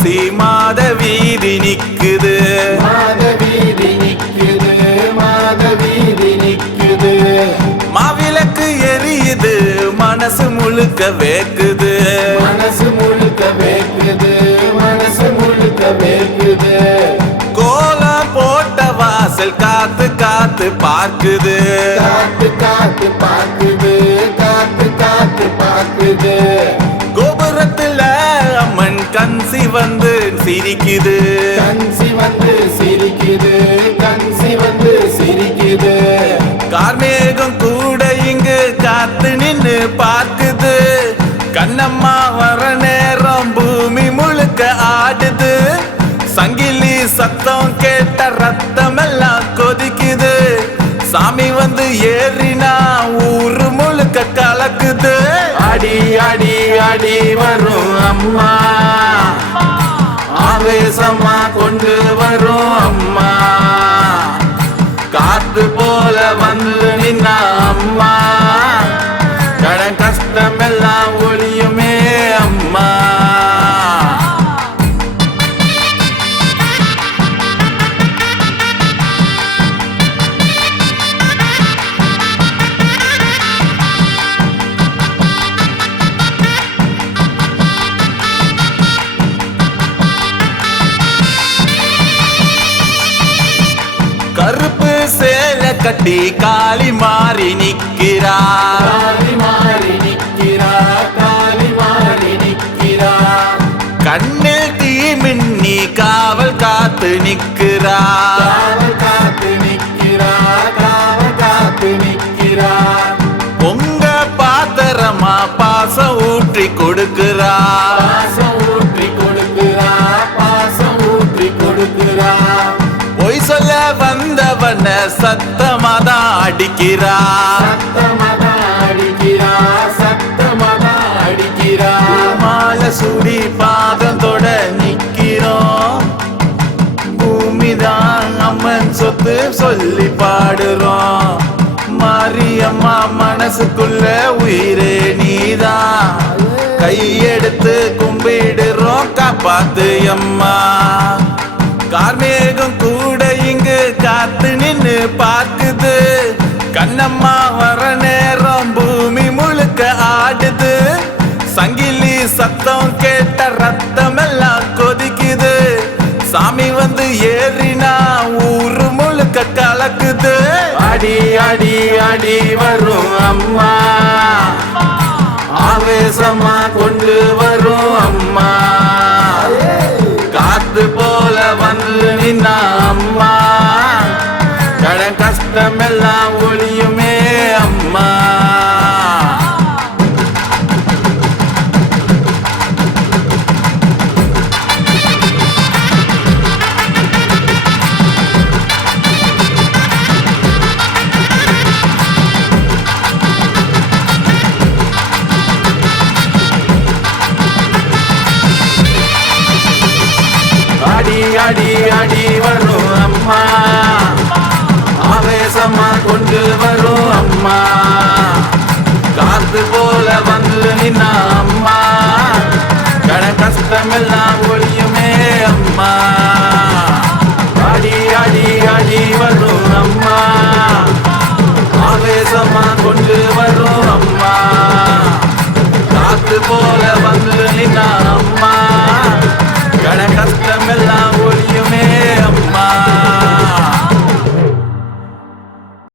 ஊசி மாத வீதி நிக்குது மாவிளக்கு எரியுது மனசு முழுக்க வேக்குது கோலம் போட்ட வாசல் காத்து காத்து பார்க்குது கோபுரத்துல அம்மன் கன்சி வந்து சிரிக்குது கார்மேகம் கூட இங்கு காத்து நின்னு பார்க்குது கண்ணம்மா வர நேரம் பூமி முழுக்க ஆடுது சங்கிலி சத்தம் கேட்ட ரத்தம் எல்லாம் கொதிக்குது சாமி வந்து ஏறினா ஊரு முழுக்க கலக்குது அடி அடி அடி வரும் அம்மா ஆவேசமா கொண்டு வரும் அம்மா காத்து போல வந்து நின்னா அம்மா கடன் கஷ்டம் எல்லாம் ஒளியுமே அம்மா கருப்பு சேலை கட்டி காளி மாறி நிக்கிறா கண்ணில் தீ மின்னி காவல் காத்து நிக்கிறா உங்க பாத்திரமா பாசம் ஊற்றி கொடுக்கிறா பொய் சொல்ல வந்தவன சத்தமாதான் அடிக்கிறா மாலை சுடி பாதம் தொட நிக்கிறோம் பூமிதான் அம்மன் சொத்து சொல்லி பாடுறோம் மாரியம்மா மனசுக்குள்ள உயிரே நீதான் கையெடுத்து கும்பிடுறோம் காப்பாத்து அம்மா கார்மேகம் கூட இங்கு காத்து நின்னு பார்க்குது கண்ணம்மா வர நேரம் பூமி முழுக்க ஆடுது சங்கிலி சத்தம் கேட்ட ரத்தம் எல்லாம் கொதிக்குது சாமி வந்து ஏறினா ஊரு முழுக்க கலக்குது அடி அடி அடி வரும் அம்மா ஆவேசமா கொண்டு வரும் அம்மா காத்து போல வந்து நின்னா அம்மா கடன் கஷ்டம் எல்லாம் ஒளியுமே அம்மா அடி அடி அடி வரும் அம்மா ஆவேசமா கொண்டு வரும் அம்மா காத்து போல வந்து நின்னா அம்மா கடன் கஷ்டம் எல்லாம் ஒளியுமே அம்மா அடி அடி அடி வரும் அம்மா ஆவேசமா கொண்டு வரும் அம்மா காத்து போல வந்து நின்னா அம்மா